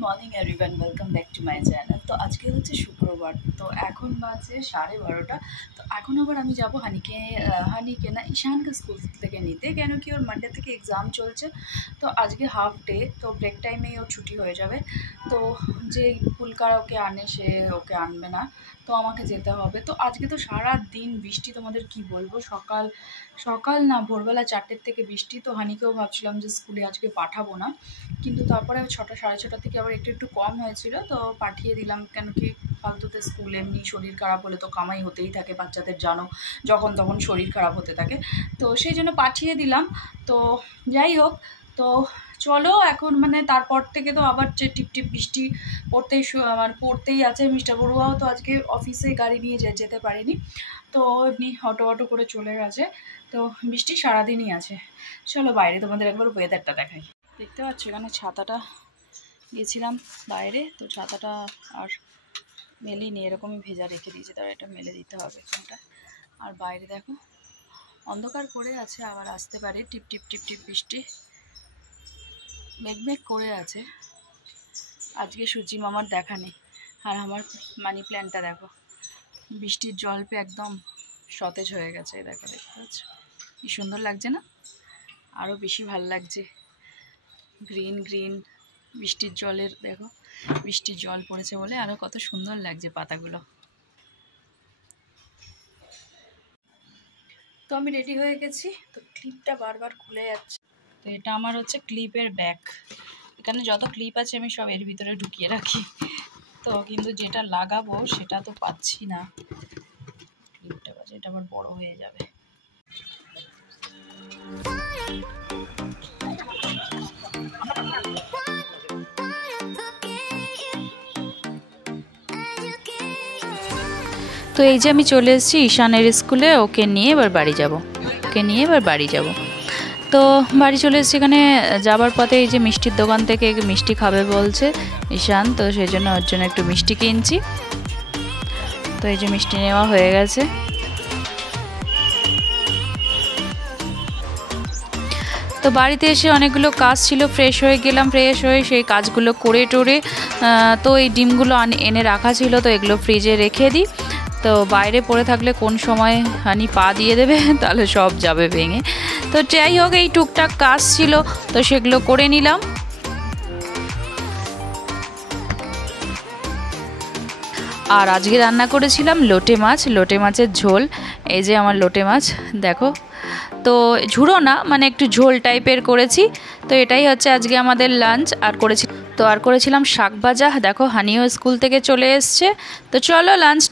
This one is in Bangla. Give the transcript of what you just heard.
Morning everyone, welcome back to my channel. তো আজকে হচ্ছে শুক্রবার, তো এখন বাজে 12:30। তো এখন আবার আমি যাব হানিকে না ঈশানকে স্কুল থেকে নিতে, কেন কি ওর মানডে থেকে এক্সাম চলছে। তো আজকে হাফ ডে, তো ব্রেক টাইমেই ওর ছুটি হয়ে যাবে। তো যে পুলকার ওকে আনে সে ওকে আনবে না, তো আমাকে যেতে হবে। তো আজকে তো সারা দিন বৃষ্টি, তোমাদের কি বলবো, সকাল সকাল না ভোরবেলা 4টের থেকে বৃষ্টি। তো হানিকেও ভাবছিলাম যে স্কুলে আজকে পাঠাবো না, কিন্তু তারপরে 6টা সাড়ে 6টা থেকে আবার একটু একটু কম হয়েছিল, তো পাঠিয়ে দিলাম। কেন কি ফালতুতে স্কুল, এমনি শরীর খারাপ হলে তো কামাই হতেই থাকে, বাচ্চাদের জানো যখন তখন শরীর খারাপ হতে থাকে, তো সেই জন্য পাঠিয়ে দিলাম। তো যাই হোক, তো চলো এখন তারপর থেকে তো আবার যে টিপটিপ বৃষ্টি পড়তেই আছে। মিস্টার বড়ুয়াও তো আজকে অফিসে গাড়ি নিয়ে যেতে পারেনি, তো এমনি অটো করে চলে গেছে। তো বৃষ্টি সারাদিনই আছে। চলো বাইরে তোমাদের একবার ওয়েদারটা দেখাই। দেখতে পাচ্ছ এখানে ছাতাটা গেছিলাম বাইরে, তো ছাতাটা আর মেলিনি, এরকমই ভেজা রেখে দিয়েছি, তারা এটা মেলে দিতে হবে এখানটা। আর বাইরে দেখো অন্ধকার করে আছে, আবার আসতে পারে। টিপ টিপ টিপ টিপ বৃষ্টি মেঘ করে আছে। আজকে সূর্যি মামার দেখা নেই। আর আমার মানি প্ল্যান্টটা দেখো বৃষ্টির জল পেয়ে একদম সতেজ হয়ে গেছে। দেখো, দেখতে পাচ্ছ কি সুন্দর লাগছে না? আরও বেশি ভাল লাগছে, গ্রিন গ্রিন বৃষ্টির জলের, দেখো বৃষ্টির জল পড়েছে বলে আরও কত সুন্দর লাগছে পাতাগুলো। তো আমি রেডি হয়ে গেছি, তো ক্লিপটা বারবার খুলে যাচ্ছে। তো এটা আমার হচ্ছে ক্লিপের ব্যাগ। এখানে যত ক্লিপ আছে আমি সব এর ভিতরে ঢুকিয়ে রাখি, তো কিন্তু যেটা লাগাবো সেটা তো পাচ্ছি না। ক্লিপটা বাজে, এটা আবার বড় হয়ে যাবে। তো এই যে আমি চলে এসেছি ঈশানের স্কুলে, ওকে নিয়ে এবার বাড়ি যাব। তো বাড়ি চলে এসেছি। এখানে যাবার পথে এই যে মিষ্টির দোকান থেকে মিষ্টি খাবে বলছে ঈশান, তো সেই জন্য ওর জন্য একটু মিষ্টি কিনছি। তো এই যে মিষ্টি নেওয়া হয়ে গেছে। তো বাড়িতে এসে অনেকগুলো কাজ ছিল, ফ্রেশ হয়ে গেলাম। ফ্রেশ হয়ে সেই কাজগুলো করে টোরে, তো এই ডিমগুলো এনে রাখা ছিল, তো এগুলো ফ্রিজে রেখে দিই। তো বাইরে পড়ে থাকলে কোন সময় হানি পা দিয়ে দেবে, তাহলে সব যাবে ভেঙে। তো যাই হোক, এই টুকটাক কাজ ছিল, তো সেগুলো করে নিলাম। আর আজকে রান্না করেছিলাম লোটে মাছের ঝোল। এই যে আমার লোটে মাছ দেখো, তো ঝুড়ো না, একটু ঝোল টাইপের করেছি। তো এটাই হচ্ছে আজকে আমাদের লাঞ্চ। আর করেছিলাম শাক ভাজা। দেখো হানিও স্কুল থেকে চলে এসছে। তো চলো লাঞ্চটা